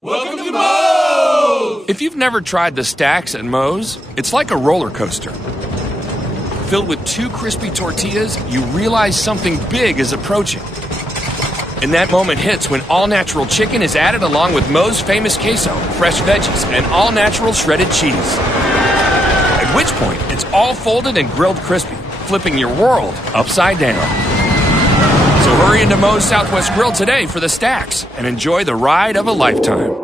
Welcome to Moe's! If you've never tried the stacks at Moe's, it's like a roller coaster. Filled with 2 crispy tortillas, you realize something big is approaching. And that moment hits when all-natural chicken is added along with Moe's famous queso, fresh veggies, and all-natural shredded cheese. At which point, it's all folded and grilled crispy, flipping your world upside down. So hurry into Moe's Southwest Grill today for the stacks and enjoy the ride of a lifetime.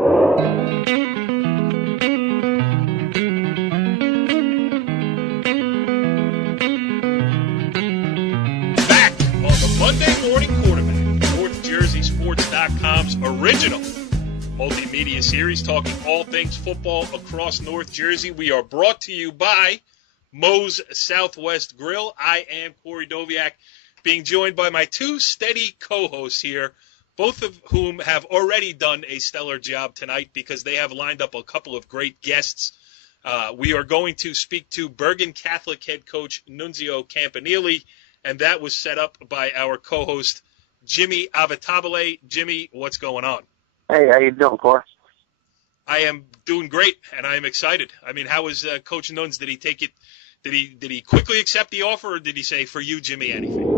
Back on the Monday Morning Quarterback, NorthJerseySports.com's original multimedia series talking all things football across North Jersey. We are brought to you by Moe's Southwest Grill. I am Corey Doviak, being joined by my 2 steady co-hosts here, both of whom have already done a stellar job tonight because they have lined up a couple of great guests. We are going to speak to Bergen Catholic head coach Nunzio Campanile, and that was set up by our co-host Jimmy Avatabile. Jimmy, what's going on? Hey, how you doing, Corey? I am doing great, and I am excited. I mean, how was Coach Nunz? Did he take it? Did he quickly accept the offer, or did he say, for you, Jimmy, anything?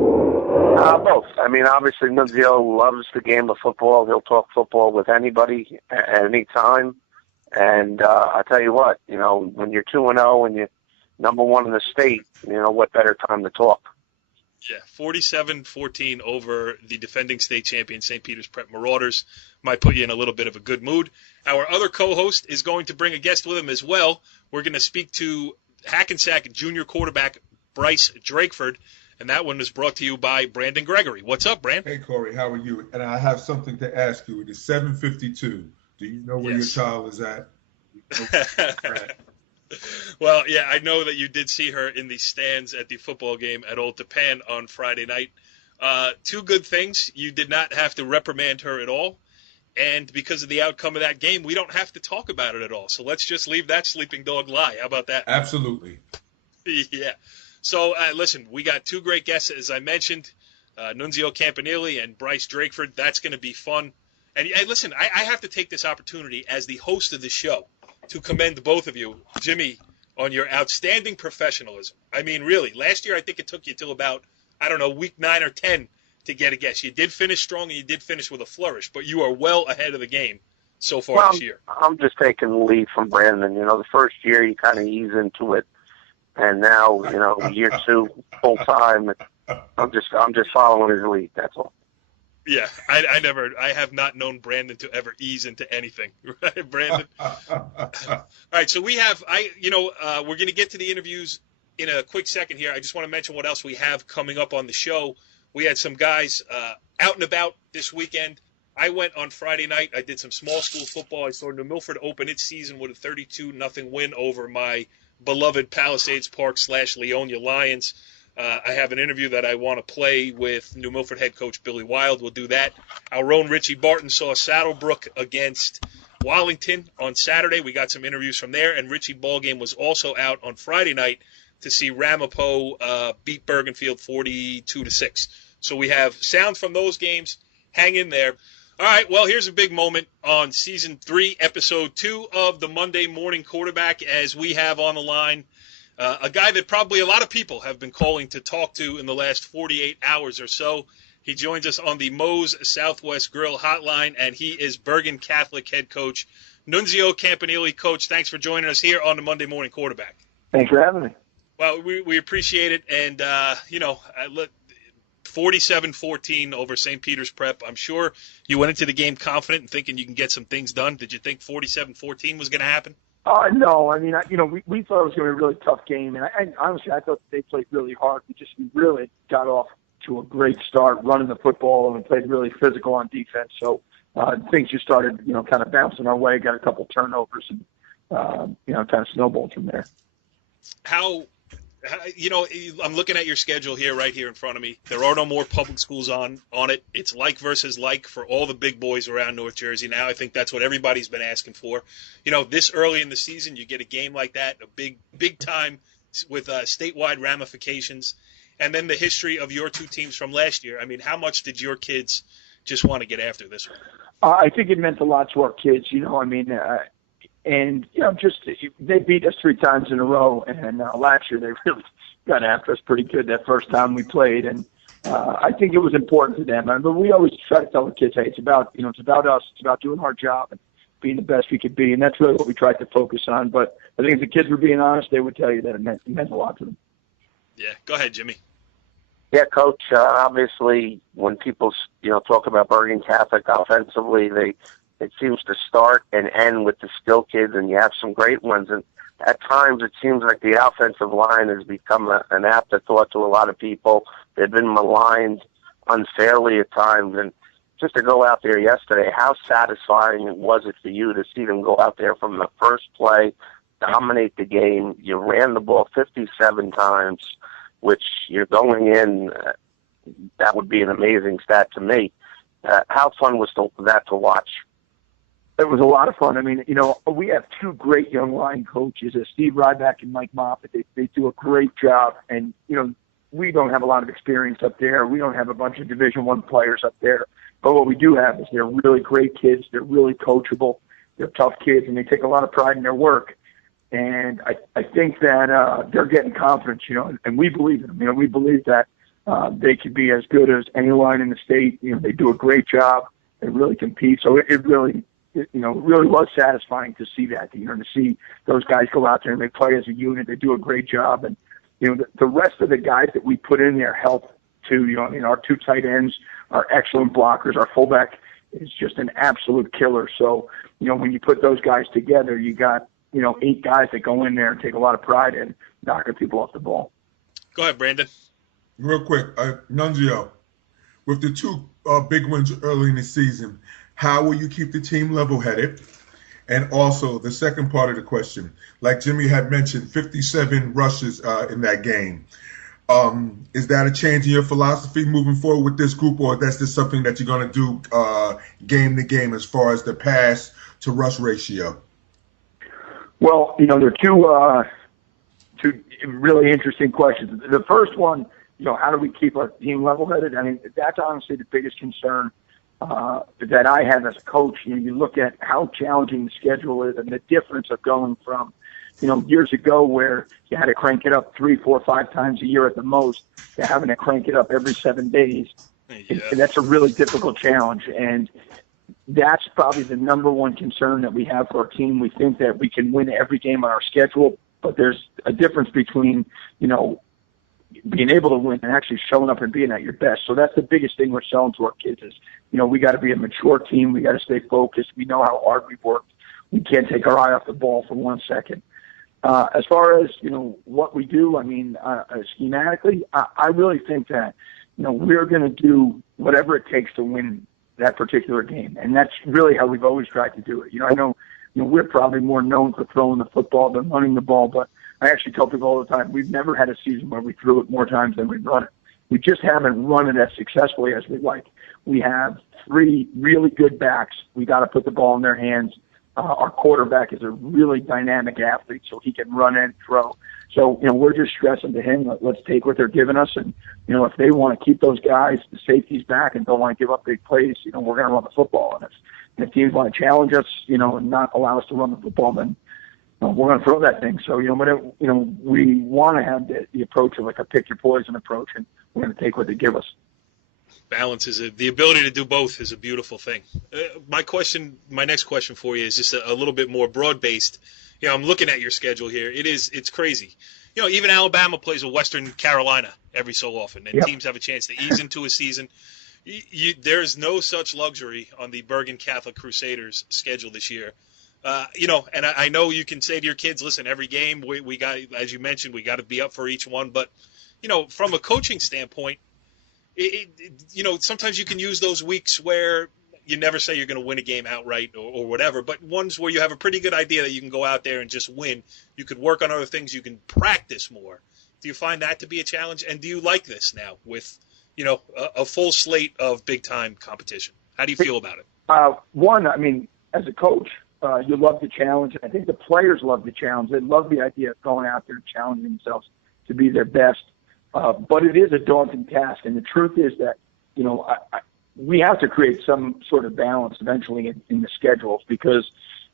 Both. I mean, obviously, Nunzio loves the game of football. He'll talk football with anybody at any time. And I tell you what, you know, when you're 2-0 and you're number 1 in the state, you know, what better time to talk? Yeah, 47-14 over the defending state champion St. Peter's Prep Marauders might put you in a little bit of a good mood. Our other co-host is going to bring a guest with him as well. We're going to speak to Hackensack junior quarterback Bryce Drakeford, and that one is brought to you by Brandon Gregory. What's up, Brand? Hey, Corey, how are you? And I have something to ask you. It is 7:52. Do you know where your child is at? Well, yeah, I know that you did see her in the stands at the football game at Old Tapan on Friday night. 2 good things. You did not have to reprimand her at all. And because of the outcome of that game, we don't have to talk about it at all. So let's just leave that sleeping dog lie. How about that? Absolutely. Yeah. So, listen, we got 2 great guests, as I mentioned, Nunzio Campanile and Bryce Drakeford. That's going to be fun. And listen, I have to take this opportunity as the host of the show to commend both of you, Jimmy, on your outstanding professionalism. I mean, really, last year I think it took you till about, I don't know, week 9 or 10 to get a guess. You did finish strong and you did finish with a flourish, but you are well ahead of the game so far this year. I'm just taking the lead from Brandon. You know, the first year you kind of ease into it. And now, you know, year 2, full time, I'm just following his lead. That's all. Yeah, I have not known Brandon to ever ease into anything, right, Brandon? All right, so we have, we're going to get to the interviews in a quick second here. I just want to mention what else we have coming up on the show. We had some guys out and about this weekend. I went on Friday night. I did some small school football. I saw New Milford open its season with a 32-0 win over my beloved Palisades Park / Leonia Lions. I have an interview that I want to play with New Milford head coach Billy Wild. We'll do that. Our own Richie Barton saw Saddlebrook against Wallington on Saturday. We got some interviews from there. And Richie Ballgame was also out on Friday night to see Ramapo beat Bergenfield 42-6. So we have sound from those games. Hang in there. All right, well, here's a big moment on Season 3, Episode 2 of the Monday Morning Quarterback, as we have on the line a guy that probably a lot of people have been calling to talk to in the last 48 hours or so. He joins us on the Moe's Southwest Grill hotline, and he is Bergen Catholic head coach Nunzio Campanile. Coach, thanks for joining us here on the Monday Morning Quarterback. Thanks for having me. Well, we appreciate it, and, 47-14 over St. Peter's Prep. I'm sure you went into the game confident and thinking you can get some things done. Did you think 47-14 was going to happen? No. I mean, we thought it was going to be a really tough game. And honestly, I thought they played really hard. We really got off to a great start running the football and played really physical on defense. So things just started, kind of bouncing our way, got a couple turnovers and, kind of snowballed from there. I'm looking at your schedule here, right here in front of me. There are no more public schools on it. It's like versus like for all the big boys around North Jersey now. I think that's what everybody's been asking for. This early in the season, you get a game like that, a big time with statewide ramifications, and then the history of your 2 teams from last year. I mean, how much did your kids just want to get after this one? I think it meant a lot to our kids, and, just they beat us 3 times in a row. And last year they really got after us pretty good that first time we played. And I think it was important to them. But we always try to tell the kids, hey, it's about us. It's about doing our job and being the best we could be. And that's really what we tried to focus on. But I think if the kids were being honest, they would tell you that it meant a lot to them. Yeah. Go ahead, Jimmy. Yeah, Coach, obviously when people, talk about Bergen Catholic offensively, it seems to start and end with the skill kids, and you have some great ones. And at times it seems like the offensive line has become an afterthought to a lot of people. They've been maligned unfairly at times. And just to go out there yesterday, how satisfying was it for you to see them go out there from the first play, dominate the game? You ran the ball 57 times, which you're going in, that would be an amazing stat to me. How fun was that to watch? It was a lot of fun. I mean, we have 2 great young line coaches, Steve Ryback and Mike Moffitt. They do a great job. And, we don't have a lot of experience up there. We don't have a bunch of Division I players up there. But what we do have is they're really great kids. They're really coachable. They're tough kids, and they take a lot of pride in their work. And I think that they're getting confidence, and we believe in them. We believe that they could be as good as any line in the state. They do a great job. They really compete. So it really was satisfying to see that, to see those guys go out there and they play as a unit. They do a great job. And, the rest of the guys that we put in there help too. Our 2 tight ends are excellent blockers. Our fullback is just an absolute killer. So, when you put those guys together, you got, 8 guys that go in there and take a lot of pride in knocking people off the ball. Go ahead, Brandon. Real quick, Nunzio, with the 2 big wins early in the season, how will you keep the team level-headed? And also, the second part of the question, like Jimmy had mentioned, 57 rushes in that game. Is that a change in your philosophy moving forward with this group, or that's just something that you're going to do game to game as far as the pass to rush ratio? Well, there are two really interesting questions. The first one, how do we keep our team level-headed? I mean, that's honestly the biggest concern that I have as a coach. You look at how challenging the schedule is and the difference of going from, years ago where you had to crank it up 3, 4, 5 times a year at the most to having to crank it up every 7 days. Yeah. That's a really difficult challenge. And that's probably the number one concern that we have for our team. We think that we can win every game on our schedule, but there's a difference between, being able to win and actually showing up and being at your best. So that's the biggest thing we're selling to our kids is, we got to be a mature team. We got to stay focused. We know how hard we've worked. We can't take our eye off the ball for 1 second. As far as, what we do, I mean, schematically, I really think that, we're going to do whatever it takes to win that particular game. And that's really how we've always tried to do it. I know, we're probably more known for throwing the football than running the ball, but I actually tell people all the time, we've never had a season where we threw it more times than we've run it. We just haven't run it as successfully as we'd like. We have 3 really good backs. We got to put the ball in their hands. Our quarterback is a really dynamic athlete, so he can run and throw. So, we're just stressing to him, let's take what they're giving us. And, if they want to keep those guys, the safeties back and don't want to give up big plays, we're going to run the football. And if teams want to challenge us, and not allow us to run the football, then we're going to throw that thing. So, we want to have the approach of like a pick your poison approach, and we're going to take what they give us. Balance is the ability to do both is a beautiful thing. My next question for you is just a little bit more broad-based. I'm looking at your schedule here. It's crazy. Even Alabama plays with Western Carolina every so often, and Teams have a chance to ease into a season. There's no such luxury on the Bergen Catholic Crusaders schedule this year. And I know you can say to your kids, listen, every game we got, as you mentioned, we got to be up for each one. But, from a coaching standpoint, sometimes you can use those weeks where you never say you're going to win a game outright or whatever, but ones where you have a pretty good idea that you can go out there and just win. You could work on other things. You can practice more. Do you find that to be a challenge? And do you like this now with, a full slate of big-time competition? How do you feel about it? One, I mean, as a coach, you love the challenge. I think the players love the challenge. They love the idea of going out there and challenging themselves to be their best. But it is a daunting task. And the truth is that, we have to create some sort of balance eventually in the schedules because,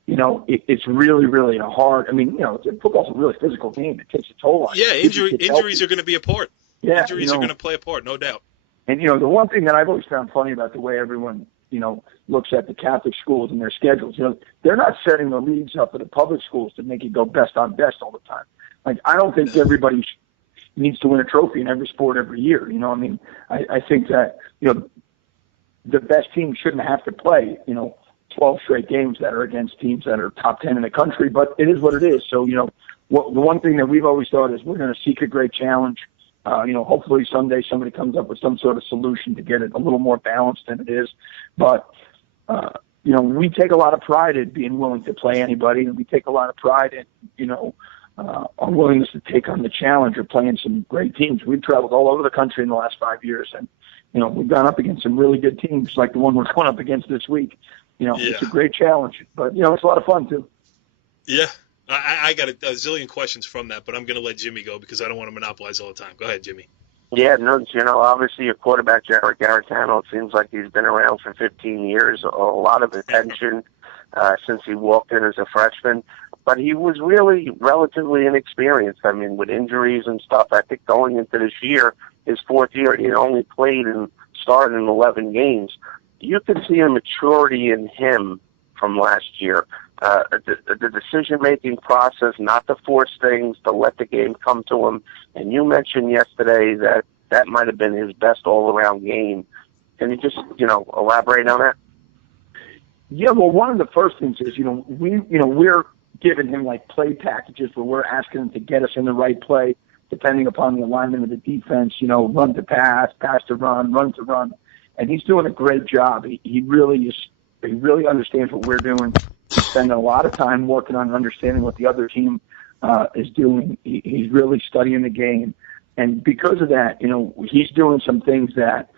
it's really, really hard. I mean, football's a really physical game. It takes a toll on you. Yeah, injuries are going to be a part. Yeah, injuries are going to play a part, no doubt. And, the one thing that I've always found funny about the way everyone, looks at the Catholic schools and their schedules, they're not setting the leagues up for the public schools to make it go best on best all the time. Like, I don't think everybody needs to win a trophy in every sport every year. I think that, the best team shouldn't have to play, 12 straight games that are against teams that are top 10 in the country, but it is what it is. So, the one thing that we've always thought is we're going to seek a great challenge. Hopefully someday somebody comes up with some sort of solution to get it a little more balanced than it is. But, we take a lot of pride in being willing to play anybody, and we take a lot of pride in, our willingness to take on the challenge of playing some great teams. We've traveled all over the country in the last 5 years, and, we've gone up against some really good teams like the one we're going up against this week. It's a great challenge, but, it's a lot of fun too. Yeah. I got a zillion questions from that, but I'm going to let Jimmy go because I don't want to monopolize all the time. Go ahead, Jimmy. Yeah, no, obviously your quarterback, Jared Garantano, it seems like he's been around for 15 years, a lot of attention since he walked in as a freshman. But he was really relatively inexperienced. I mean, with injuries and stuff, I think going into this year, his fourth year, he only played and started in 11 games. You can see a maturity in him from last year. The decision-making process, not to force things, to let the game come to him. And you mentioned yesterday that might have been his best all-around game. Can you just, elaborate on that? Yeah, well, one of the first things is, we're giving him like play packages where we're asking him to get us in the right play, depending upon the alignment of the defense, run to pass, pass to run to run. And he's doing a great job. He really understands what we're doing. He's spending a lot of time working on understanding what the other team is doing. He's really studying the game. And because of that, he's doing some things that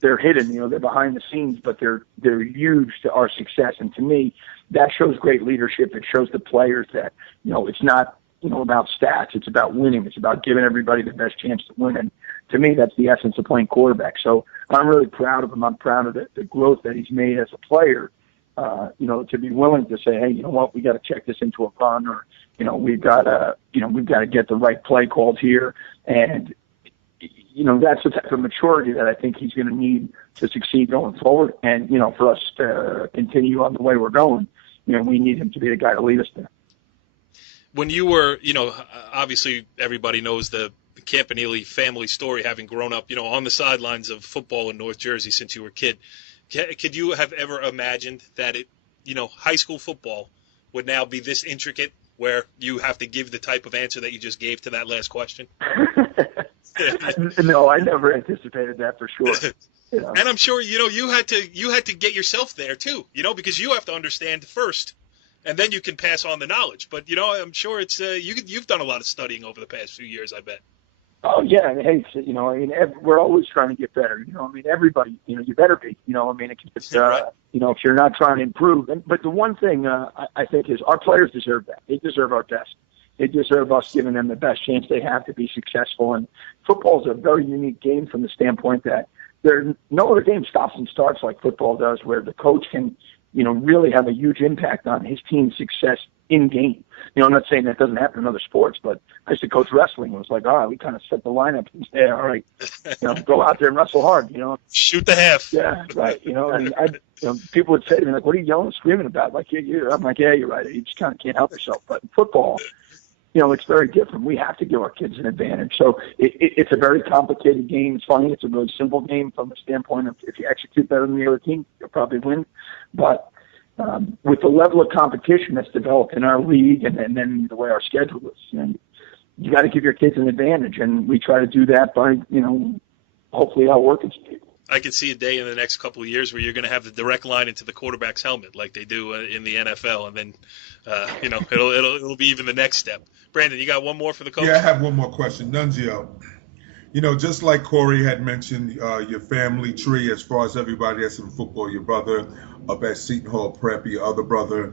they're hidden, they're behind the scenes, but they're huge to our success. And to me, that shows great leadership. It shows the players that, it's not, about stats. It's about winning. It's about giving everybody the best chance to win. And to me, that's the essence of playing quarterback. So I'm really proud of him. I'm proud of the growth that he's made as a player, to be willing to say, hey, you know what, we got to check this into a run, or, we've got to get the right play called here. And, that's the type of maturity that I think he's going to need to succeed going forward. And, for us to continue on the way we're going, we need him to be the guy to lead us there. When you were, obviously everybody knows the Campanile family story, having grown up, on the sidelines of football in North Jersey since you were a kid. Could you have ever imagined that high school football would now be this intricate where you have to give the type of answer that you just gave to that last question? No, I never anticipated that for sure. And I'm sure, you had to get yourself there too, because you have to understand first, and then you can pass on the knowledge. But, I'm sure it's you've done a lot of studying over the past few years, I bet. Oh, yeah. Hey, we're always trying to get better. Everybody, you better be. It's, right. If you're not trying to improve. But the one thing I think is our players deserve that. They deserve our best. They deserve us giving them the best chance they have to be successful. And football is a very unique game from the standpoint that no other game stops and starts like football does, where the coach can, really have a huge impact on his team's success in game. I'm not saying that doesn't happen in other sports, but I used to coach wrestling. It was like, we kind of set the lineup and say, all right, go out there and wrestle hard, Shoot the half. Yeah, right. People would say to me, like, what are you yelling and screaming about? Like, I'm like, yeah, you're right. You just kind of can't help yourself. But in football, it's very different. We have to give our kids an advantage. So it's a very complicated game. It's funny. It's a really simple game from the standpoint of if you execute better than the other team, you'll probably win. But with the level of competition that's developed in our league and then the way our schedule is, you got to give your kids an advantage. And we try to do that by, hopefully outworking people. I could see a day in the next couple of years where you're going to have the direct line into the quarterback's helmet like they do in the NFL, and then it'll be even the next step. Brandon, you got one more for the coach? Yeah, I have one more question. Nunzio, just like Corey had mentioned, your family tree as far as everybody that's in football, your brother up at Seton Hall Prep, your other brother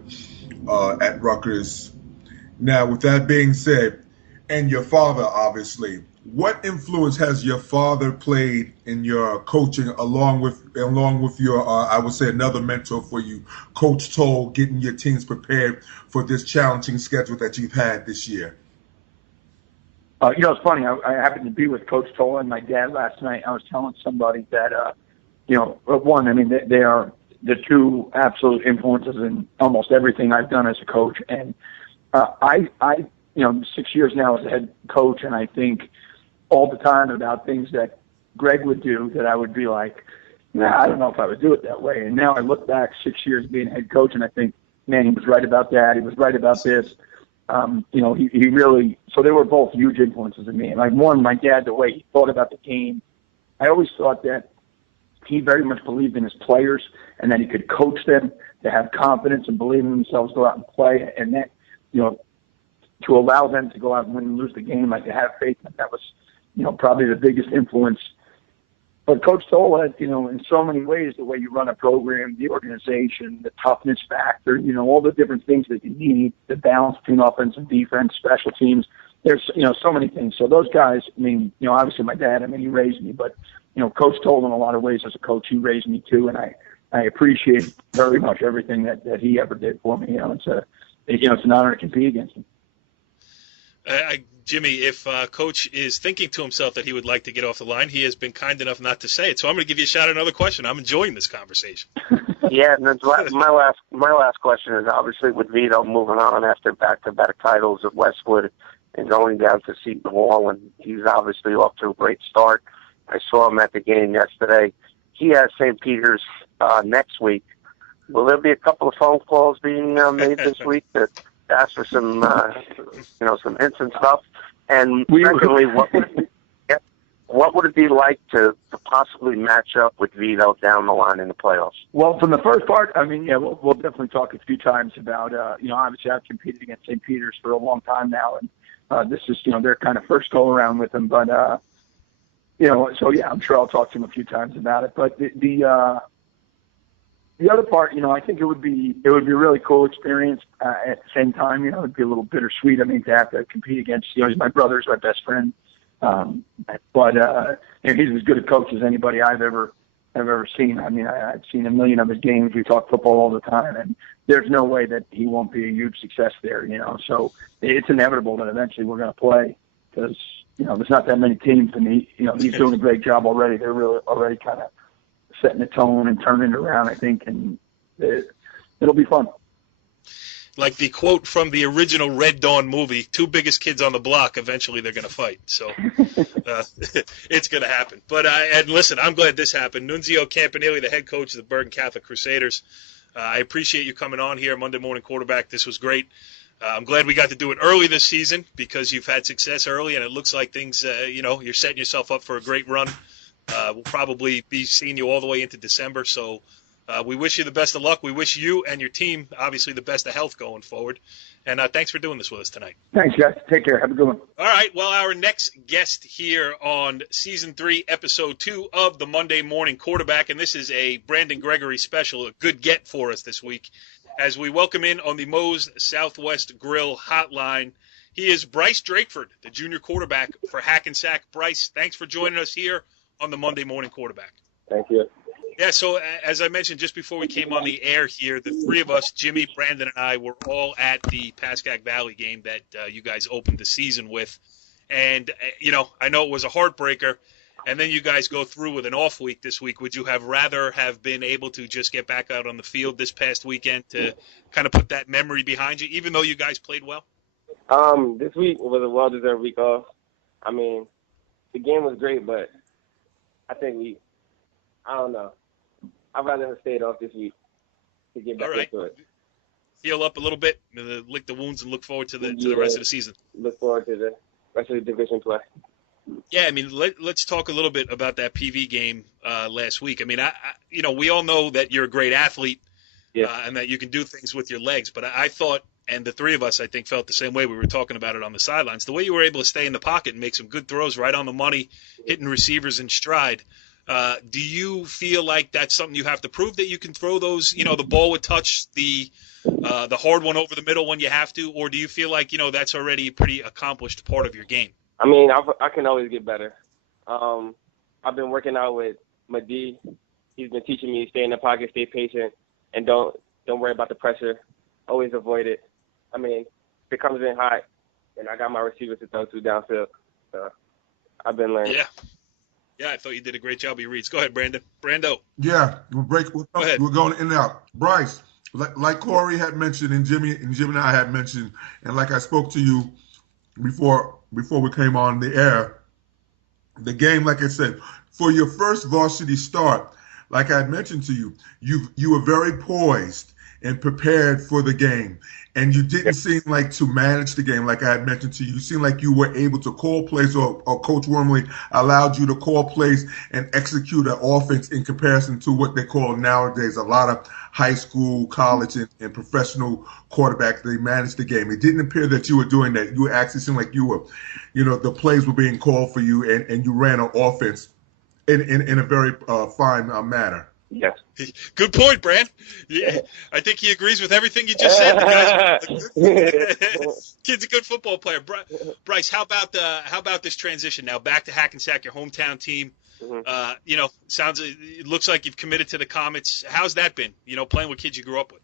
at Rutgers. Now, with that being said, and your father, obviously, What influence has your father played in your coaching, along with your, I would say, another mentor for you, Coach Toll, getting your teams prepared for this challenging schedule that you've had this year? It's funny. I happened to be with Coach Toll and my dad last night. I was telling somebody that, one, I mean, they are the two absolute influences in almost everything I've done as a coach. And I 6 years now as a head coach, and I think all the time about things that Greg would do that I would be like, I don't know if I would do it that way. And now I look back 6 years being head coach, and I think, man, he was right about that. He was right about this. He really, so they were both huge influences in me. And like, one, my dad, the way he thought about the game, I always thought that he very much believed in his players and that he could coach them to have confidence and believe in themselves, go out and play. And that, to allow them to go out and win and lose the game, like to have faith, that was, probably the biggest influence. But Coach Toll had, in so many ways, the way you run a program, the organization, the toughness factor, all the different things that you need, the balance between offense and defense, special teams. There's, so many things. So those guys, I mean, obviously my dad, he raised me, but, Coach Toll in a lot of ways as a coach, he raised me too. And I appreciate very much everything that he ever did for me. It's an honor to compete against him. Jimmy, if Coach is thinking to himself that he would like to get off the line, he has been kind enough not to say it. So I'm going to give you a shot at another question. I'm enjoying this conversation. Yeah, and my last question is obviously with Vito moving on after back-to-back titles at Westwood and going down to Seton Hall, and he's obviously off to a great start. I saw him at the game yesterday. He has St. Peter's next week. Will there be a couple of phone calls being made this week that ask for some, some hints and stuff? And secondly, what would it be like to possibly match up with Vito down the line in the playoffs? Well, from the first part, we'll definitely talk a few times about, obviously I've competed against St. Peter's for a long time now, and this is, their kind of first go around with them. But, so yeah, I'm sure I'll talk to him a few times about it. But the other part, I think it would be a really cool experience. At the same time, it'd be a little bittersweet. I mean, to have to compete against, he's my brother, he's my best friend. But he's as good a coach as anybody I've ever seen. I mean, I've seen a million of his games. We talk football all the time, and there's no way that he won't be a huge success there. So it's inevitable that eventually we're going to play because there's not that many teams, and he's doing a great job already. They're really already kind of setting the tone and turning it around, I think, and it'll be fun. Like the quote from the original Red Dawn movie, two biggest kids on the block, eventually they're going to fight. So it's going to happen. But and listen, I'm glad this happened. Nunzio Campanile, the head coach of the Bergen Catholic Crusaders, I appreciate you coming on here, Monday Morning Quarterback. This was great. I'm glad we got to do it early this season because you've had success early, and it looks like things, you're setting yourself up for a great run. We'll probably be seeing you all the way into December. So we wish you the best of luck. We wish you and your team, obviously, the best of health going forward. And thanks for doing this with us tonight. Thanks, guys. Take care. Have a good one. All right. Well, our next guest here on Season 3, Episode 2 of the Monday Morning Quarterback, and this is a Brandon Gregory special, a good get for us this week, as we welcome in on the Moe's Southwest Grill hotline. He is Bryce Drakeford, the junior quarterback for Hackensack. Bryce, thanks for joining us here on the Monday Morning Quarterback. Thank you. Yeah, so as I mentioned just before we came on the air here, the three of us, Jimmy, Brandon, and I, were all at the Pascack Valley game that you guys opened the season with. And, I know it was a heartbreaker, and then you guys go through with an off week this week. Would you have rather have been able to just get back out on the field this past weekend to kind of put that memory behind you, even though you guys played well? This week was a well-deserved week off. I mean, the game was great, but I think I don't know. I'd rather have stayed off this week to get back into it. Heal up a little bit, lick the wounds, and look forward to the rest of the season. Look forward to the rest of the division play. Yeah, I mean, let's talk a little bit about that PV game last week. I mean, we all know that you're a great athlete, and that you can do things with your legs. But I thought, and the three of us, I think, felt the same way. We were talking about it on the sidelines. The way you were able to stay in the pocket and make some good throws right on the money, hitting receivers in stride. Do you feel like that's something you have to prove, that you can throw those, the ball would touch the hard one over the middle when you have to, or do you feel like, that's already a pretty accomplished part of your game? I mean, I can always get better. I've been working out with Madi. He's been teaching me to stay in the pocket, stay patient, and don't worry about the pressure. Always avoid it. I mean, if it comes in hot, and I got my receivers to throw to downfield. So I've been learning. Yeah, I thought you did a great job of your reads. Go ahead, Brandon. Brando. Yeah, Go ahead. We're going in and out. Bryce, like Corey had mentioned, and Jimmy and I had mentioned, and like I spoke to you before we came on the air, the game, like I said, for your first varsity start, like I had mentioned to you, you were very poised and prepared for the game. And you didn't seem like to manage the game, like I had mentioned to you. You seemed like you were able to call plays, or Coach Wormley allowed you to call plays and execute an offense in comparison to what they call nowadays a lot of high school, college, and professional quarterbacks. They manage the game. It didn't appear that you were doing that. You actually seemed like you were, the plays were being called for you, and you ran an offense in a very fine manner. Yes. Good point, Brand. Yeah, I think he agrees with everything you just said. Kid's a good football player. Bryce, how about this transition now back to Hackensack, your hometown team? It looks like you've committed to the Comets. How's that been? Playing with kids you grew up with.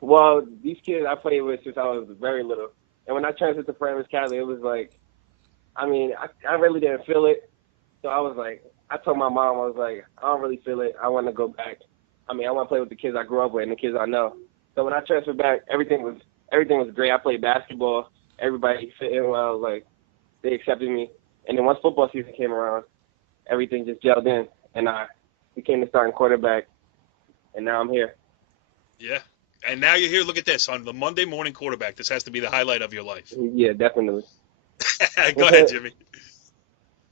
Well, these kids I played with since I was very little, and when I transferred to Paramus Catholic, it was like, I really didn't feel it, so I was like. I told my mom, I was like, I don't really feel it. I want to go back. I want to play with the kids I grew up with and the kids I know. So when I transferred back, everything was great. I played basketball. Everybody fit in well. Like, they accepted me. And then once football season came around, everything just gelled in, and I became the starting quarterback. And now I'm here. Yeah. And now you're here. Look at this. On the Monday morning quarterback, this has to be the highlight of your life. Yeah, definitely. Go ahead, Jimmy.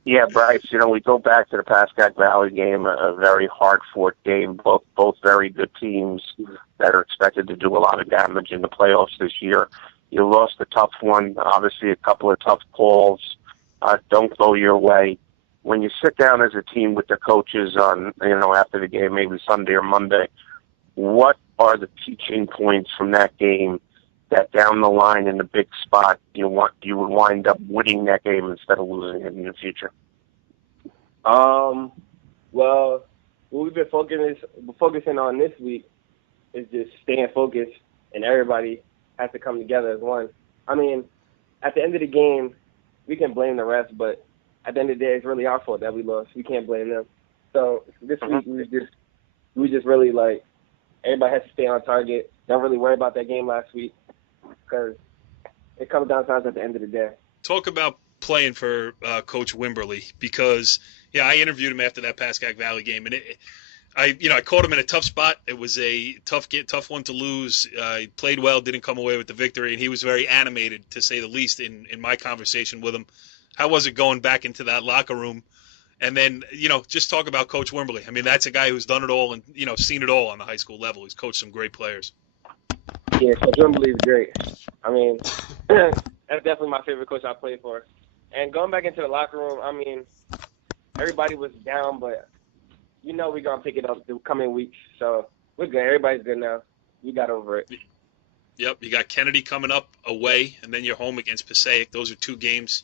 Yeah, Bryce, we go back to the Pascack Valley game, a very hard-fought game, both very good teams that are expected to do a lot of damage in the playoffs this year. You lost a tough one, obviously a couple of tough calls, don't go your way. When you sit down as a team with the coaches on, after the game, maybe Sunday or Monday, what are the teaching points from that game that down the line in the big spot you would wind up winning that game instead of losing it in the future? Well, what we've been focusing on this week is just staying focused, and everybody has to come together as one. At the end of the game, we can blame the refs, but at the end of the day, it's really our fault that we lost. We can't blame them. So this week, we just really, everybody has to stay on target. Don't really worry about that game last week, because it comes down to us at the end of the day. Talk about playing for Coach Wimberly, because I interviewed him after that Pascack Valley game, and I caught him in a tough spot. It was a tough one to lose. He played well, didn't come away with the victory, and he was very animated, to say the least, in my conversation with him. How was it going back into that locker room? And then, just talk about Coach Wimberly. That's a guy who's done it all and, seen it all on the high school level. He's coached some great players. Yeah, Coach Wimberly is great. That's definitely my favorite coach I played for. And going back into the locker room, everybody was down, but we're going to pick it up the coming weeks. So we're good. Everybody's good now. We got over it. Yep, you got Kennedy coming up away, and then you're home against Passaic. Those are two games,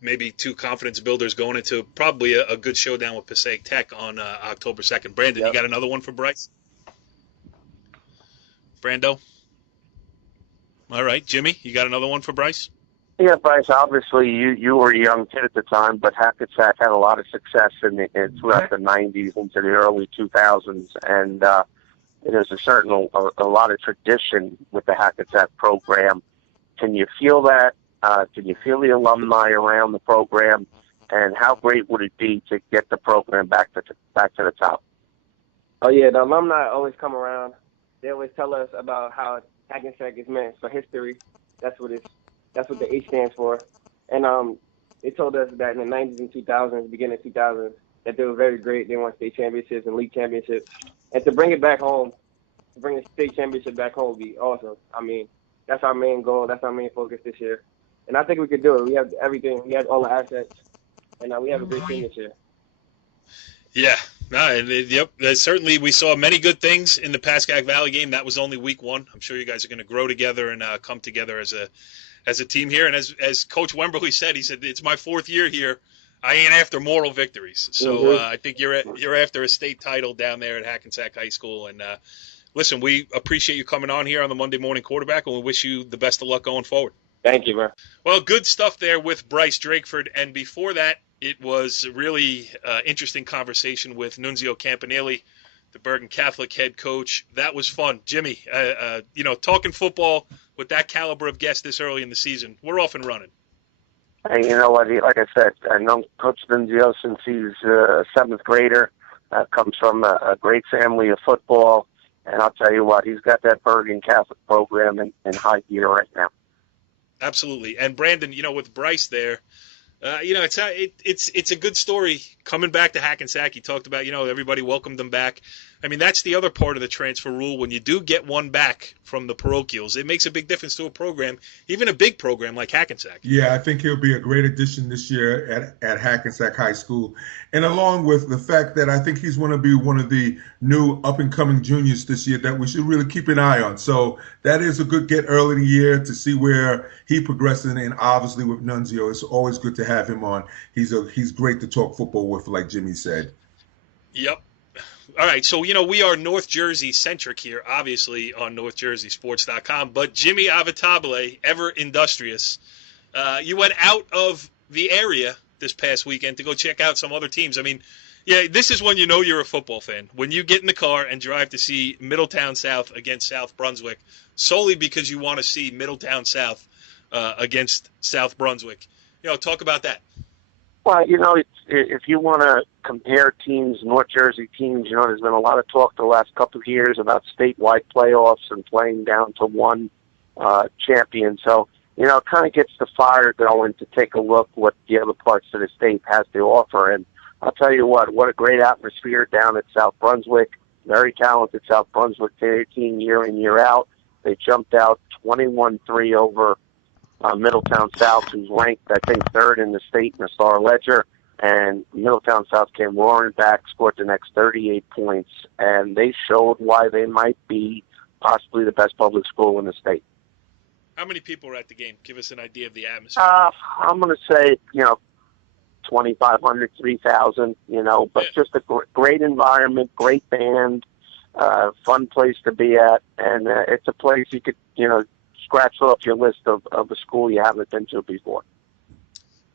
maybe two confidence builders going into probably a good showdown with Passaic Tech on October 2nd. Brandon, You got another one for Bryce? Brando? All right. Jimmy, you got another one for Bryce? Yeah, Bryce, obviously you were a young kid at the time, but Hackensack had a lot of success throughout the 90s into the early 2000s, and there's a lot of tradition with the Hackensack program. Can you feel that? Can you feel the alumni around the program? And how great would it be to get the program back to the top? Oh, yeah, the alumni always come around. They always tell us about how Hackensack is meant for history. That's what the H stands for. And they told us that in the 90s and 2000s, beginning of 2000s, that they were very great. They won state championships and league championships. And to bring it back home, to bring the state championship back home would be awesome. That's our main goal. That's our main focus this year. And I think we could do it. We have everything. We have all the assets. And we have a great team this year. Yeah. No, and yep, certainly we saw many good things in the Pascack Valley game. That was only week one. I'm sure you guys are going to grow together and come together as a team here. And as Coach Wemberly said, he said, it's my 4th year here. I ain't after moral victories. So I think you're after a state title down there at Hackensack High School. And listen, we appreciate you coming on here on the Monday Morning Quarterback, and we wish you the best of luck going forward. Thank you, man. Well, good stuff there with Bryce Drakeford. And before that, it was a really interesting conversation with Nunzio Campanile, the Bergen Catholic head coach. That was fun. Jimmy, talking football with that caliber of guest this early in the season, we're off and running. And you know what? Like I said, I know Coach Nunzio since he's a 7th grader. Comes from a great family of football. And I'll tell you what, he's got that Bergen Catholic program in high gear right now. Absolutely. And Brandon, with Bryce there, it's a good story coming back to Hackensack. He talked about, everybody welcomed him back. I mean, that's the other part of the transfer rule. When you do get one back from the parochials, it makes a big difference to a program, even a big program like Hackensack. Yeah, I think he'll be a great addition this year at Hackensack High School. And along with the fact that I think he's going to be one of the new up-and-coming juniors this year that we should really keep an eye on. So that is a good get early in the year to see where he progresses. And obviously with Nunzio, it's always good to have him on. He's great to talk football with, like Jimmy said. Yep. All right, so, we are North Jersey-centric here, obviously, on NorthJerseySports.com. But Jimmy Avitabile, ever industrious, you went out of the area this past weekend to go check out some other teams. I mean, yeah, this is when you know you're a football fan. When you get in the car and drive to see Middletown South against South Brunswick, solely because you want to see Middletown South against South Brunswick. Talk about that. Well, if you want to compare teams, North Jersey teams, there's been a lot of talk the last couple of years about statewide playoffs and playing down to one champion. So, it kind of gets the fire going to take a look what the other parts of the state has to offer. And I'll tell you what a great atmosphere down at South Brunswick. Very talented South Brunswick team year in, year out. They jumped out 21-3 over Middletown South, who's ranked, I think, 3rd in the state in the Star Ledger. And Middletown South came roaring back, scored the next 38 points, and they showed why they might be possibly the best public school in the state. How many people were at the game? Give us an idea of the atmosphere. I'm going to say, 2,500, 3,000, but just a great environment, great band, fun place to be at, and it's a place you could, scratch off your list of a school you haven't been to before.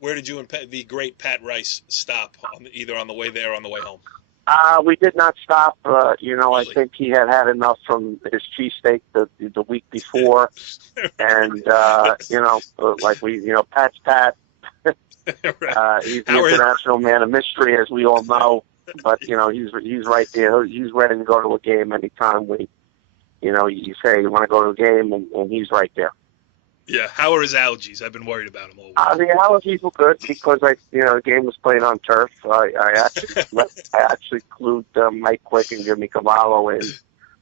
Where did you and the great Pat Rice stop, either on the way there or on the way home? We did not stop. Really? I think he had enough from his cheesesteak the week before. And, Pat's Pat. Right. He's the international man of mystery, as we all know. But, he's right there. He's ready to go to a game anytime you say you want to go to a game, and he's right there. Yeah, how are his allergies? I've been worried about him all week. The allergies were good because the game was played on turf. I actually clued Mike Quick and Jimmy Cavallo in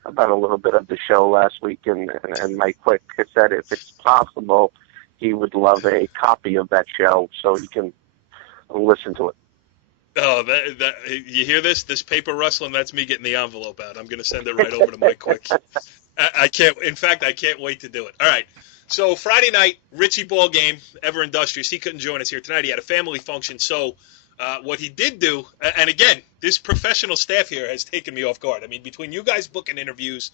about a little bit of the show last week, and Mike Quick said if it's possible, he would love a copy of that show so he can listen to it. Oh, you hear this? This paper rustling, that's me getting the envelope out. I'm going to send it right over to Mike Quick. I can't wait to do it. All right. So Friday night, Richie ball game, ever industrious. He couldn't join us here tonight. He had a family function. So what he did do, and again, this professional staff here has taken me off guard. I mean, between you guys booking interviews,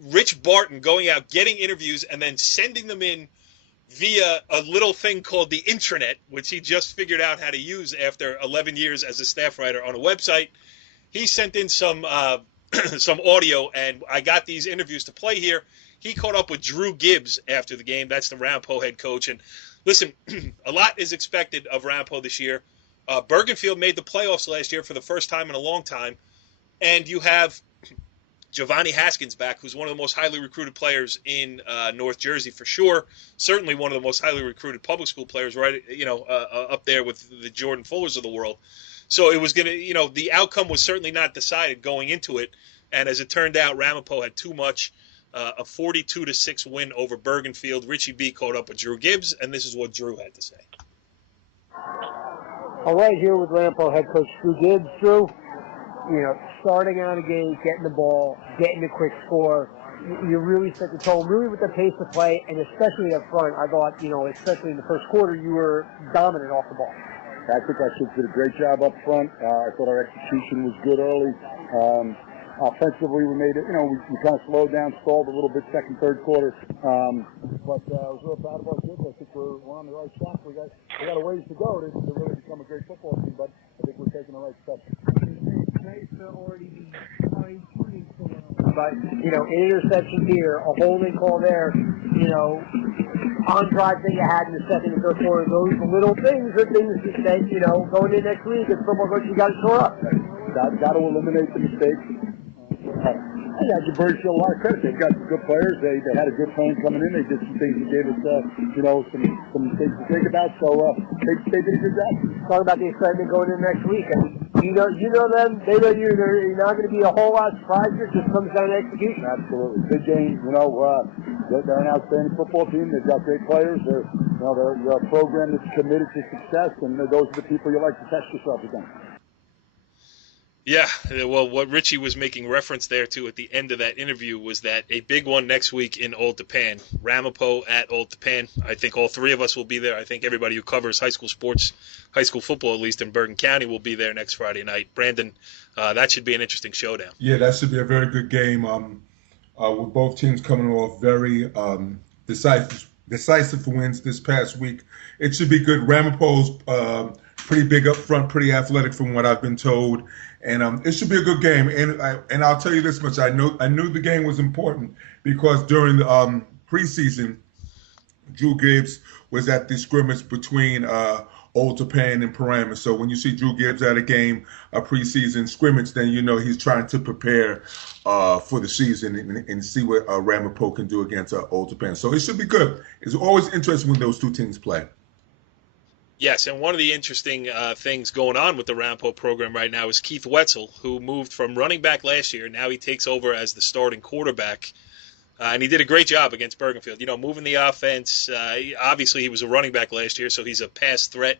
Rich Barton going out, getting interviews, and then sending them in via a little thing called the intranet, which he just figured out how to use after 11 years as a staff writer on a website. He sent in some audio, and I got these interviews to play here. He caught up with Drew Gibbs after the game. That's the Rampo head coach. And listen, a lot is expected of Rampo this year. Bergenfield made the playoffs last year for the first time in a long time. And you have Giovanni Haskins back, who's one of the most highly recruited players in North Jersey for sure. Certainly one of the most highly recruited public school players, right? Up there with the Jordan Fullers of the world. So it was going to, the outcome was certainly not decided going into it. And as it turned out, Ramapo had too much. A 42-6 win over Bergenfield. Richie B caught up with Drew Gibbs, and this is what Drew had to say. All right, here with Ramapo head coach Drew Gibbs. Drew, starting out a game, getting the ball, getting a quick score, you really set the tone, really with the pace of play, and especially up front. I thought, especially in the first quarter, you were dominant off the ball. I think our kids did a great job up front. I thought our execution was good early. Offensively, we made it, we kind of slowed down, stalled a little bit second, third quarter. But I was real proud of our kids. I think we're on the right track. We got a ways to go to really become a great football team, but I think we're taking the right steps. But, an interception here, a holding call there, on drive that you had in the second and third quarter, those little things are things that, going in next week, as football coach, you got to shore up. Got to eliminate the mistakes. I give Bergen a lot of credit. They've got some good players. They had a good plan coming in. They did some things that gave us, some things to think about. So they did a good job. Talk about the excitement going in next week. You know them. They know you. They're not going to be a whole lot surprised. It just comes down to execution. Absolutely, big game. They're an outstanding football team. They've got great players. They're a program that's committed to success, and those are the people you like to test yourself against. Yeah, well, what Richie was making reference there to at the end of that interview was that a big one next week in Old Tappan, Ramapo at Old Tappan. I think all three of us will be there. I think everybody who covers high school sports, high school football, at least in Bergen County, will be there next Friday night. Brandon, that should be an interesting showdown. Yeah, that should be a very good game. With both teams coming off very decisive wins this past week, it should be good. Ramapo's pretty big up front, pretty athletic from what I've been told. And it should be a good game. And I'll tell you this much: I knew the game was important because during the preseason, Drew Gibbs was at the scrimmage between Old Tappan and Paramus. So when you see Drew Gibbs at a game, a preseason scrimmage, then he's trying to prepare for the season and see what Ramapo can do against Old Tappan. So it should be good. It's always interesting when those two teams play. Yes, and one of the interesting things going on with the Ramapo program right now is Keith Wetzel, who moved from running back last year. Now he takes over as the starting quarterback, and he did a great job against Bergenfield. Moving the offense. Obviously, he was a running back last year, so he's a pass threat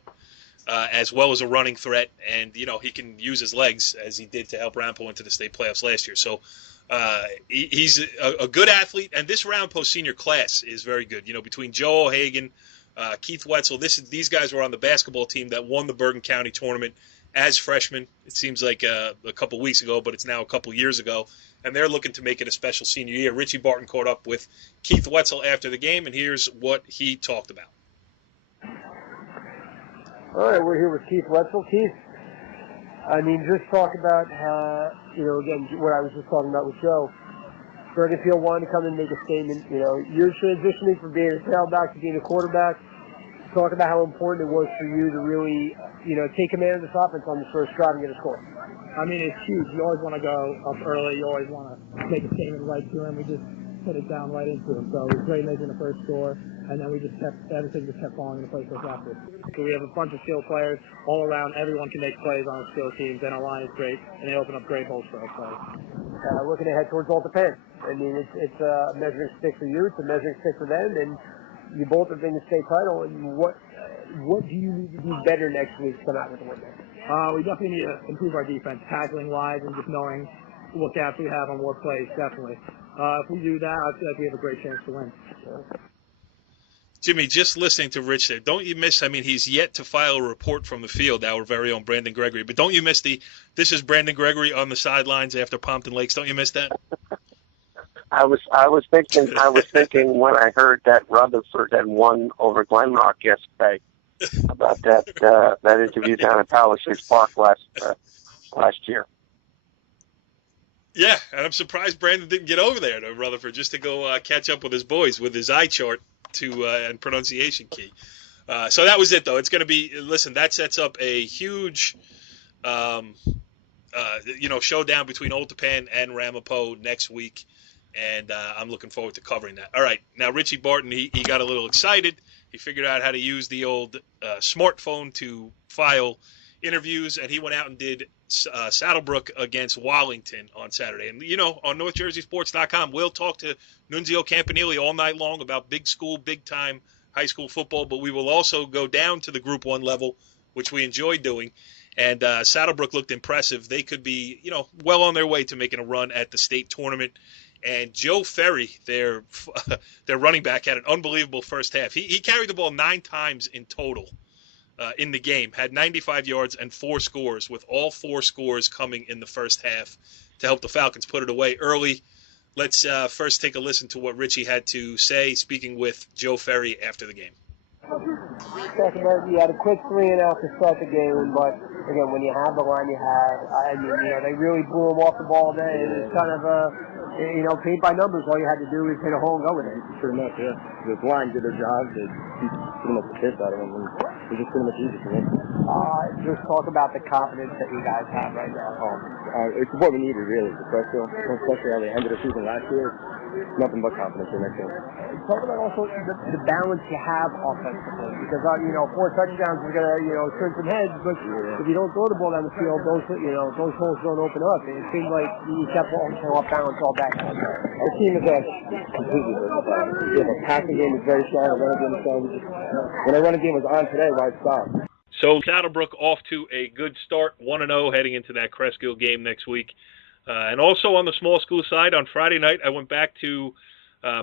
as well as a running threat, and he can use his legs as he did to help Ramapo into the state playoffs last year. So he's a good athlete, and this Ramapo senior class is very good. Between Joe O'Hagan, Keith Wetzel, these guys were on the basketball team that won the Bergen County tournament as freshmen. It seems like a couple weeks ago, but it's now a couple years ago, and they're looking to make it a special senior year. Richie Barton caught up with Keith Wetzel after the game, and here's what he talked about. All right, we're here with Keith Wetzel. Keith, just talk about, again, what I was just talking about with Joe. Bergenfield wanted to come and make a statement. You're transitioning from being a tailback to being a quarterback. Talk about how important it was for you to really, take command of this offense on the first drive and get a score. It's huge. You always want to go up early. You always want to make a statement right to him. We just put it down right into him. So it was great making the first score, and then everything just kept falling into place after. So we have a bunch of skill players all around. Everyone can make plays on the skill teams, and our line is great, and they open up great holes for us. So. Looking ahead towards Old Tappan. It's a measuring stick for you. It's a measuring stick for them, and you both have been the state title. And what do you need to do better next week to come out with a win there? We definitely need to improve our defense, tackling-wise, and just knowing what gaps we have on what plays, definitely. If we do that, I feel like we have a great chance to win. Jimmy, just listening to Rich there, don't you miss, he's yet to file a report from the field, our very own Brandon Gregory, but don't you miss this is Brandon Gregory on the sidelines after Pompton Lakes, don't you miss that? I was thinking when I heard that Rutherford had won over Glenrock yesterday about that interview down at Palisades Park last year. Yeah, and I'm surprised Brandon didn't get over there to Rutherford just to go catch up with his boys with his eye chart and pronunciation key. So that was it, though. It's going to be, listen, that sets up a huge, showdown between Old Tappan and Ramapo next week, and I'm looking forward to covering that. All right, now Richie Barton, he got a little excited. He figured out how to use the old smartphone to file interviews, and he went out and did Saddlebrook against Wallington on Saturday. And, on NorthJerseySports.com, we'll talk to Nunzio Campanile all night long about big school, big-time high school football, but we will also go down to the Group 1 level, which we enjoy doing, And Saddlebrook looked impressive. They could be, well on their way to making a run at the state tournament. And Joe Ferry, their running back, had an unbelievable first half. He carried the ball 9 times in total in the game, had 95 yards and 4 scores, with all 4 scores coming in the first half to help the Falcons put it away early. Let's first take a listen to what Richie had to say, speaking with Joe Ferry after the game. Talk about, you had a quick 3-and-out to start the game, but again, when you have the line you had, they really blew them off the ball today. It was kind of paint by numbers. All you had to do is hit a hole and go with it. Pretty much, yeah. The line did their job. They pretty much the piss out of them, and it was just pretty much easy for them. Just talk about the confidence that you guys have right now. It's what we needed, really. Especially how they ended the season last year. Nothing but confidence in that game. Talk about also the balance you have offensively, because 4 touchdowns is gonna turn some heads, but if you don't throw the ball down the field, those holes don't open up. It seems like you kept off balance all back. Our team is completely versatile. The passing game is very strong. The running game is strong. When the running game was on today, why stop? So Saddlebrook off to a good start, 1-0 heading into that Cresskill game next week. And also on the small school side, on Friday night, I went back to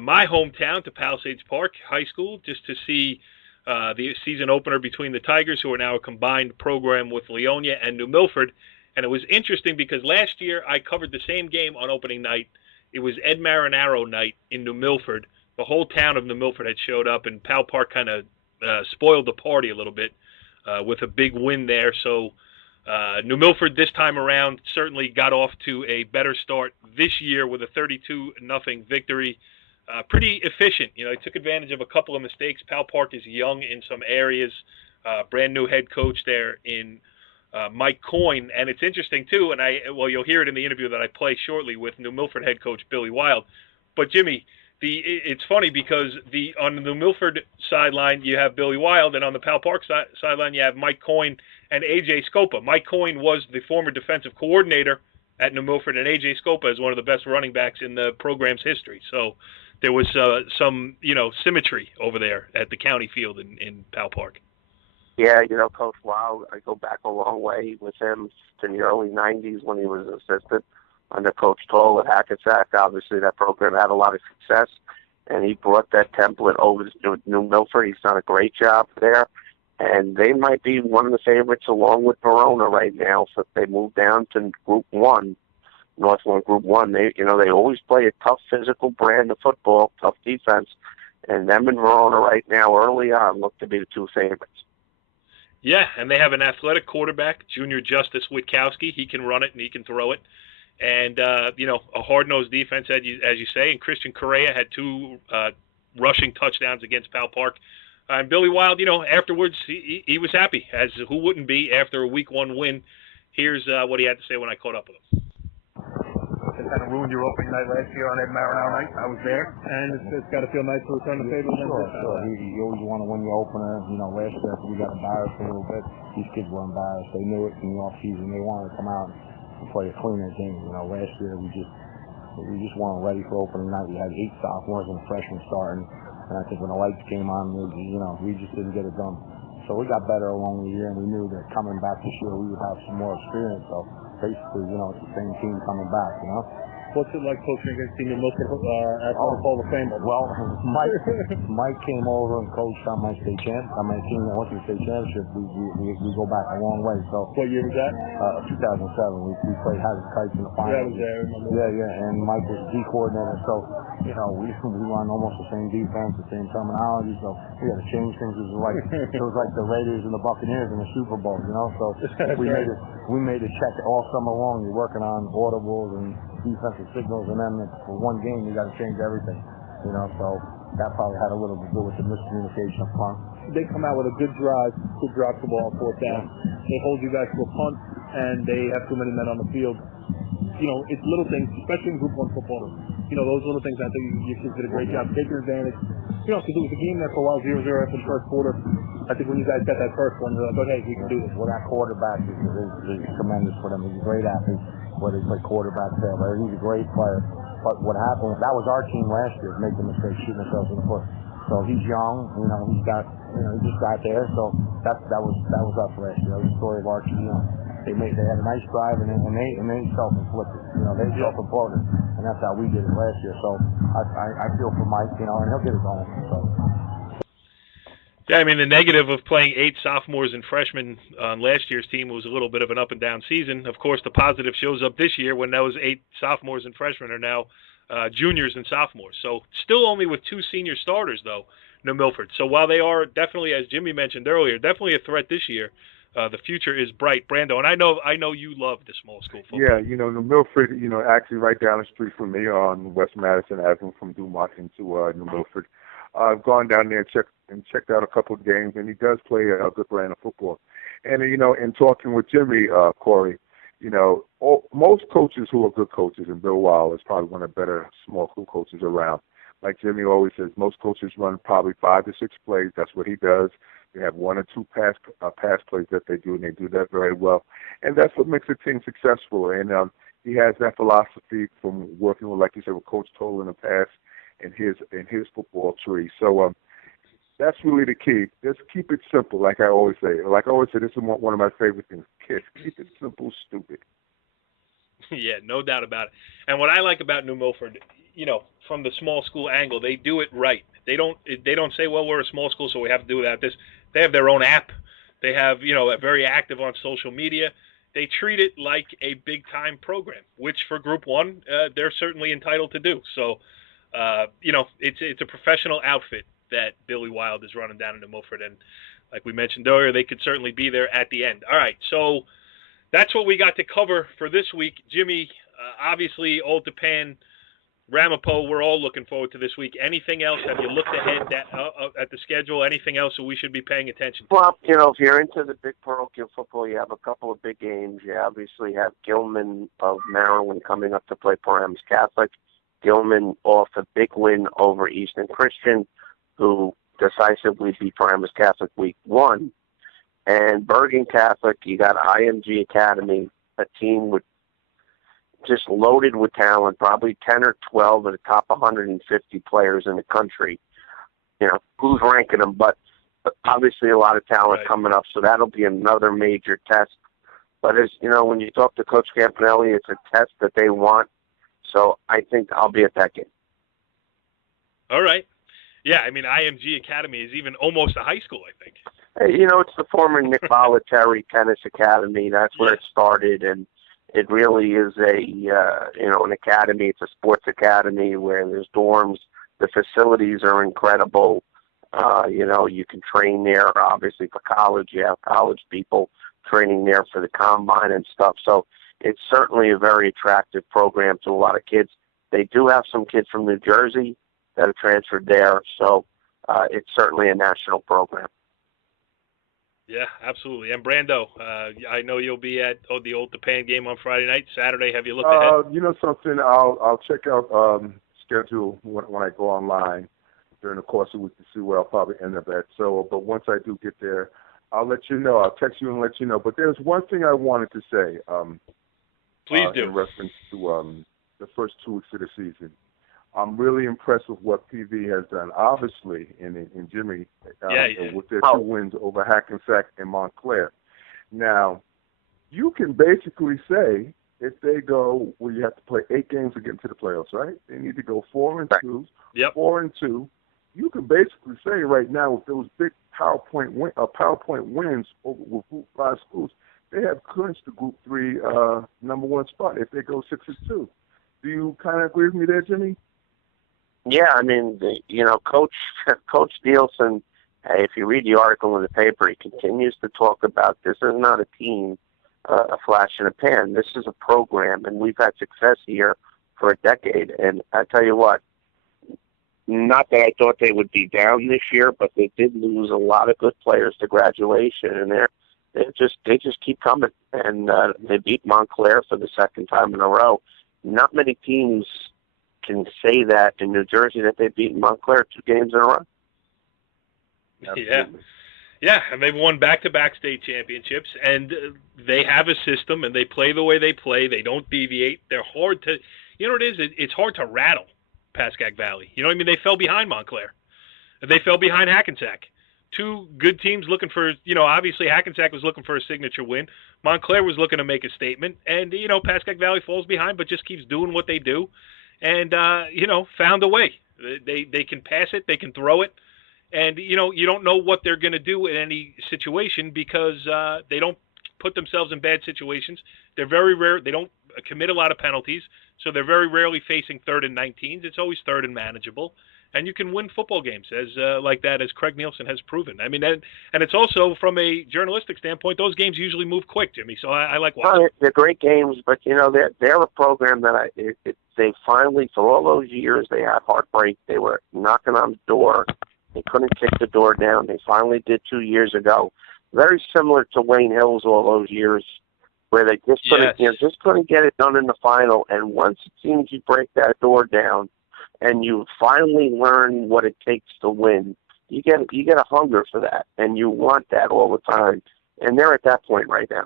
my hometown, to Palisades Park High School, just to see the season opener between the Tigers, who are now a combined program with Leonia and New Milford. And it was interesting because last year I covered the same game on opening night. It was Ed Marinaro night in New Milford. The whole town of New Milford had showed up, and Pal Park kind of spoiled the party a little bit with a big win there. So New Milford this time around certainly got off to a better start this year with a 32-0 victory. Pretty efficient. They took advantage of a couple of mistakes. Pal Park is young in some areas. Brand new head coach there in Mike Coyne. And it's interesting, too, and you'll hear it in the interview that I play shortly with New Milford head coach Billy Wild. But, Jimmy, it's funny because on the New Milford sideline you have Billy Wild, and on the Pal Park sideline you have Mike Coyne and A.J. Scopa. Mike Coyne was the former defensive coordinator at New Milford, and A.J. Scopa is one of the best running backs in the program's history. So there was some symmetry over there at the county field in Pal Park. Yeah, Coach Wild, I go back a long way with him to the early 90s when he was an assistant under Coach Toll at Hackensack. Obviously, that program had a lot of success, and he brought that template over to New Milford. He's done a great job there. And they might be one of the favorites along with Verona right now. So if they move down to Group 1, Northland Group 1, they always play a tough physical brand of football, tough defense. And them and Verona right now, early on, look to be the 2 favorites. Yeah, and they have an athletic quarterback, Junior Justice Witkowski. He can run it and he can throw it. And, a hard-nosed defense, as you say. And Christian Correa had 2 rushing touchdowns against Pal Park. And Billy Wild, afterwards, he was happy, as who wouldn't be after a Week 1 win. Here's what he had to say when I caught up with him. It kind of ruined your opening night last year on Ed Marinaro night. I was there, and it's got to feel nice to return the favor. Sure. You always want to win your opener. Last year we got embarrassed a little bit. These kids were embarrassed. They knew it in the off-season. They wanted to come out and play a cleaner game. Last year we just weren't ready for opening night. We had 8 sophomores and a freshman starting. And I think when the lights came on, we just didn't get it done. So we got better along the year, and we knew that coming back this year, we would have some more experience. So basically, it's the same team coming back, What's it like coaching against Team Milford at Hall of Fame? Well, Mike came over and coached on my state champ. On my team that went to the state championship. We go back a long way. So what year was that? 2007. We played Hackensack in the finals. Yeah, I was there. Remember? Yeah. And Mike was the D coordinator. So we run almost the same defense, the same terminology. So we had to change things. It was like the Raiders and the Buccaneers in the Super Bowl. So we made it check all summer long. You're working on audibles and defensive signals, and then for one game you got to change everything, so that probably had a little to do with the miscommunication up front. They come out with a good drive the ball, 4th down. They hold you guys to a punt, and they have too many men on the field. It's little things, especially in Group 1 football. Those little things, I think your kids did a great job taking advantage. Because it was a game there for a while, 0-0 after the first quarter. I think when you guys got that first one, you're like, okay, we can do this. Well, that quarterback is tremendous for them. He's a great athlete. Whether he played quarterback there, but he's a great player. But what happened, that was our team last year, making mistakes, shooting ourselves in the foot. So he's young, he just got there. So that was us last year. That was the story of our team. they had a nice drive, and they self-inflicted. They self-imploded, and that's how we did it last year. So I feel for Mike, and he'll get his own. So. Yeah, I mean, the negative of playing 8 sophomores and freshmen on last year's team was a little bit of an up-and-down season. Of course, the positive shows up this year when those 8 sophomores and freshmen are now juniors and sophomores. So still only with 2 senior starters, though, New Milford. So while they are definitely, as Jimmy mentioned earlier, definitely a threat this year, the future is bright. Brando, and I know you love the small school football. Yeah, New Milford, actually right down the street from me on West Madison Avenue from Dumont into New Milford. I've gone down there and checked out a couple of games, and he does play a good brand of football. And, in talking with Jimmy, Corey, most coaches who are good coaches, and Bill Weil is probably one of the better small school coaches around. Like Jimmy always says, most coaches run probably 5 to 6 plays. That's what he does. They have 1 or 2 pass plays that they do, and they do that very well. And that's what makes a team successful. And he has that philosophy from working with, like you said, with Coach Toll in the past, in his football tree. So that's really the key. Just keep it simple, like I always say. This is one of my favorite things. Kids, keep it simple, stupid. Yeah, no doubt about it. And what I like about New Milford, from the small school angle, they do it right. They don't say, well, we're a small school, so we have to do without this. They have their own app. They have, very active on social media. They treat it like a big-time program, which for Group 1, they're certainly entitled to do. So, it's a professional outfit that Billy Wild is running down in New Milford. And like we mentioned earlier, they could certainly be there at the end. All right, so that's what we got to cover for this week. Jimmy, obviously, Old Tappan, Ramapo, we're all looking forward to this week. Anything else? Have you looked ahead at the schedule? Anything else that we should be paying attention to? Well, if you're into the big parochial football, you have a couple of big games. You obviously have Gilman of Maryland coming up to play Paramus Catholic. Gilman off a big win over Eastern Christian, who decisively beat Paramus Catholic week 1. And Bergen Catholic, you got IMG Academy, a team with just loaded with talent, probably 10 or 12 of the top 150 players in the country. Who's ranking them? But obviously a lot of talent coming up, so that'll be another major test. But as when you talk to Coach Campanile, it's a test that they want. So I think I'll be at that game. All right. Yeah, I mean, IMG Academy is even almost a high school, I think. Hey, it's the former Nick Bollettieri Tennis Academy. That's where it started, and it really is an academy. It's a sports academy where there's dorms. The facilities are incredible. You can train there, obviously, for college. You have college people training there for the combine and stuff. So it's certainly a very attractive program to a lot of kids. They do have some kids from New Jersey that have transferred there, so it's certainly a national program. Yeah, absolutely. And Brando, I know you'll be at the Old Tappan game on Friday night. Saturday, have you looked ahead? Something, I'll check out schedule when I go online during the course of the week to see where I'll probably end up at. So, but once I do get there, I'll let you know. I'll text you and let you know. But there's one thing I wanted to say. Please do. In reference to the first 2 weeks of the season. I'm really impressed with what PV has done. Obviously, in Jimmy, with their 2 wins over Hackensack and Montclair. Now, you can basically say if they go, you have to play 8 games to get into the playoffs, right? They need to go 4-2, 4-2. You can basically say right now with those big PowerPoint wins over with Group 5 schools, they have clinched the Group 3 number 1 spot if they go 6-2. Do you kind of agree with me there, Jimmy? Yeah, I mean, Coach Nielsen, if you read the article in the paper, he continues to talk about this is not a team, a flash in a pan. This is a program, and we've had success here for a decade. And I tell you what, not that I thought they would be down this year, but they did lose a lot of good players to graduation, and they just keep coming. And they beat Montclair for the 2nd time in a row. Not many teams can say that in New Jersey that they beat Montclair 2 games in a row. Yeah, and they've won back-to-back state championships, and they have a system, and they play the way they play. They don't deviate. They're hard to, it's hard to rattle Pascack Valley. You know what I mean? They fell behind Montclair. They fell behind Hackensack. 2 good teams looking for, obviously Hackensack was looking for a signature win. Montclair was looking to make a statement, and, Pascack Valley falls behind, but just keeps doing what they do, and, found a way. They can pass it, they can throw it, and, you don't know what they're going to do in any situation because they don't put themselves in bad situations. They're very rare. They don't commit a lot of penalties, so they're very rarely facing 3rd and 19s. It's always 3rd and manageable. And you can win football games like that, as Craig Nielsen has proven. I mean, and it's also, from a journalistic standpoint, those games usually move quick, Jimmy. So I like watching. Oh, they're great games, but they're a program that they finally, for all those years, they had heartbreak. They were knocking on the door. They couldn't kick the door down. They finally did 2 years ago. Very similar to Wayne Hills all those years, where they just couldn't get it done in the final. And once it seems you break that door down, and you finally learn what it takes to win, you get a hunger for that, and you want that all the time. And they're at that point right now.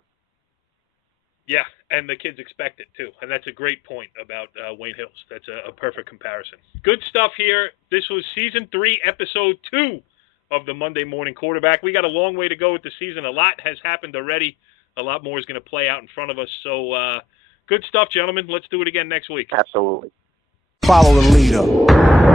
Yeah, and the kids expect it too, and that's a great point about Wayne Hills. That's a perfect comparison. Good stuff here. This was Season 3, Episode 2 of the Monday Morning Quarterback. We got a long way to go with the season. A lot has happened already. A lot more is going to play out in front of us. So good stuff, gentlemen. Let's do it again next week. Absolutely. Follow the leader.